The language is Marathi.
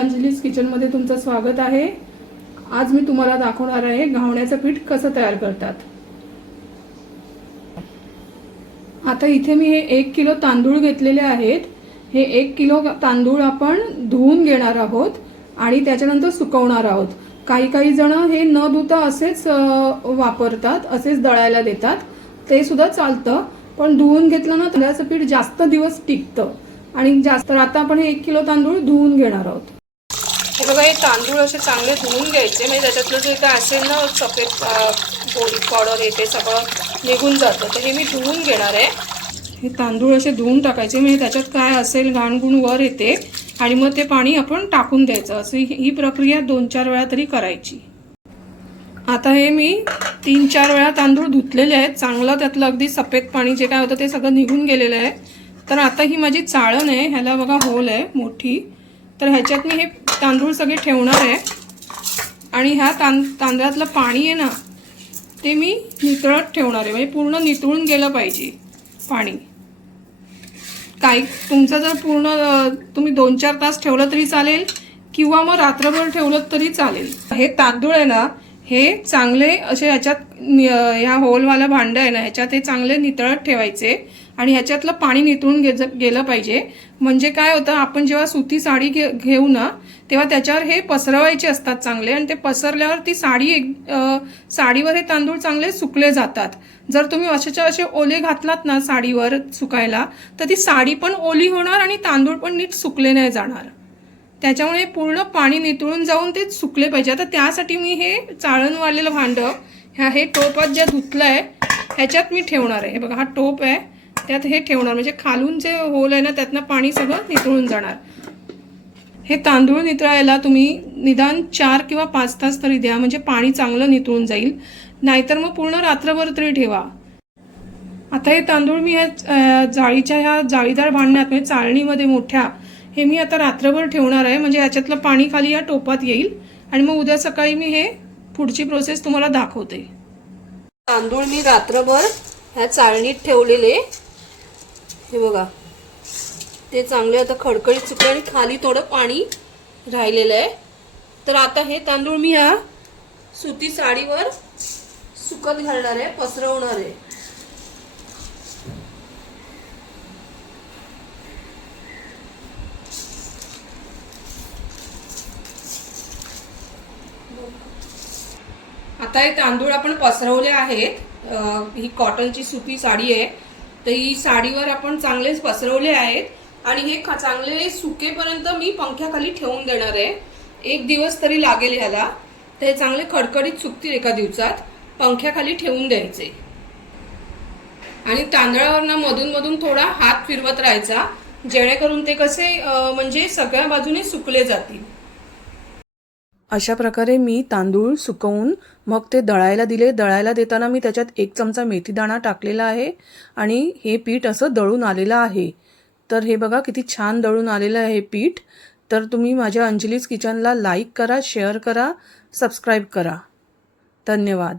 अंजलीज किचनमध्ये तुमचं स्वागत आहे. आज मी तुम्हाला दाखवणार आहे घावण्याचं पीठ कसं तयार करतात. आता इथे मी हे एक किलो तांदूळ घेतलेले आहेत. हे एक किलो तांदूळ आपण धुवून घेणार आहोत आणि त्याच्यानंतर सुकवणार आहोत. काही काही जण हे न धुता असेच वापरतात असेच दळायला देतात. ते सुद्धा चालतं पण धुवून घेतलं ना तांदळाचं पीठ जास्त दिवस टिकतं. आणि जास्त आता आपण हे एक किलो तांदूळ धुवून घेणार आहोत. हे बघा हे तांदूळ असे चांगले धुवून घ्यायचे. म्हणजे त्याच्यातलं जे काय असेल ना सफेद पोळी पावडर हे ते सगळं निघून जातं. तर हे मी धुवून घेणार आहे. हे तांदूळ असे धुवून टाकायचे. म्हणजे त्याच्यात काय असेल घाणगुण वर येते. आणि मग ते पाणी आपण टाकून द्यायचं. असं ही ही प्रक्रिया दोन चार वेळा तरी करायची. आता हे मी तीन चार वेळा तांदूळ धुतलेले आहेत. चांगलं त्यातलं अगदी सफेद पाणी जे काय होतं ते सगळं निघून गेलेलं आहे. तर आता ही माझी चाळण आहे. ह्याला बघा होल आहे मोठी. तर ह्याच्यात मी हे तांदूळ सगळे ठेवणार आहे. आणि ह्या तां तांदळातलं पाणी आहे ना ते मी नितळत ठेवणार आहे. म्हणजे पूर्ण नितळून गेलं पाहिजे पाणी. काही तुमचं जर पूर्ण तुम्ही दोन चार तास ठेवलं तरी चालेल किंवा मग रात्रभर ठेवलं तरी चालेल. हे तांदूळ आहे ना हे चांगले असे ह्याच्यात ह्या होलवाला भांडं आहे ना ह्याच्यात हे चांगले नितळत ठेवायचे आणि ह्याच्यातलं पाणी नितळून गे गेलं पाहिजे. म्हणजे काय होतं आपण जेव्हा सुती साडी घे घेऊ ना तेव्हा त्याच्यावर हे पसरवायचे असतात चांगले आणि ते पसरल्यावर ती साडी एक साडीवर हे तांदूळ चांगले सुकले जातात. जर तुम्ही अशाच्या असे ओले घातलात ना साडीवर सुकायला तर ती साडी पण ओली होणार आणि तांदूळ पण नीट सुकले नाही जाणार. त्याच्यामुळे पूर्ण पाणी नितळून जाऊन ते सुकले पाहिजे. आता त्यासाठी मी हे चाळण वाढलेलं भांडं ह्या हे टोपात ज्या धुतलं आहे ह्याच्यात मी ठेवणार आहे. हे बघा हा टोप आहे त्यात हे ठेवणार. म्हणजे खालून जे होल आहे ना त्यातनं पाणी सगळं नितळून जाणार. हे तांदूळ नितळायला तुम्ही निदान चार किंवा पाच तास तरी द्या. म्हणजे पाणी चांगलं नितळून जाईल. नाहीतर मग पूर्ण रात्रभर तरी ठेवा. आता हे तांदूळ मी ह्या जाळीच्या ह्या जाळीदार भांडण्यात म्हणजे चाळणीमध्ये मोठ्या हे मी आता रात्रभर ठेवणार आहे. म्हणजे ह्याच्यातलं पाणी खाली या टोपात येईल आणि मग उद्या सकाळी मी हे पुढची प्रोसेस तुम्हाला दाखवते. तांदूळ मी रात्रभर ह्या चाळणीत ठेवलेले. हे बघा. ते चांगले आता खडखडीत चुकले आणि खाली थोडं पाणी राहिलेलं आहे. तर आता हे तांदूळ मी ह्या सुती साडीवर सुकत घालणार आहे पसरवणार आहे. आता हे तांदूळ आपण पसरवले आहेत. ही कॉटनची सुती साडी आहे. तर ही साडीवर आपण चांगलेच पसरवले आहेत. आणि हे खा- चांगले सुकेपर्यंत मी पंख्याखाली ठेवून देणार आहे. एक दिवस तरी लागेल ह्याला. तर हे चांगले खडखडीत सुकतील एका दिवसात. पंख्याखाली ठेवून द्यायचे. आणि तांदळावरनं मधून मधून थोडा हात फिरवत राहायचा. जेणेकरून ते कसे म्हणजे सगळ्या बाजूने सुकले जातील. अशा प्रकारे मी तांदूळ सुकवून मग ते दळायला दिले. दळायला देताना मी त्याच्यात एक चमचा मेथीदाणा टाकलेला आहे आणि हे पीठ असं दळून आलेलं आहे. तर हे बघा किती छान दळून आलेलं आहे हे पीठ. तर तुम्ही माझ्या अंजलीज किचनला लाईक करा शेअर करा सबस्क्राईब करा. धन्यवाद.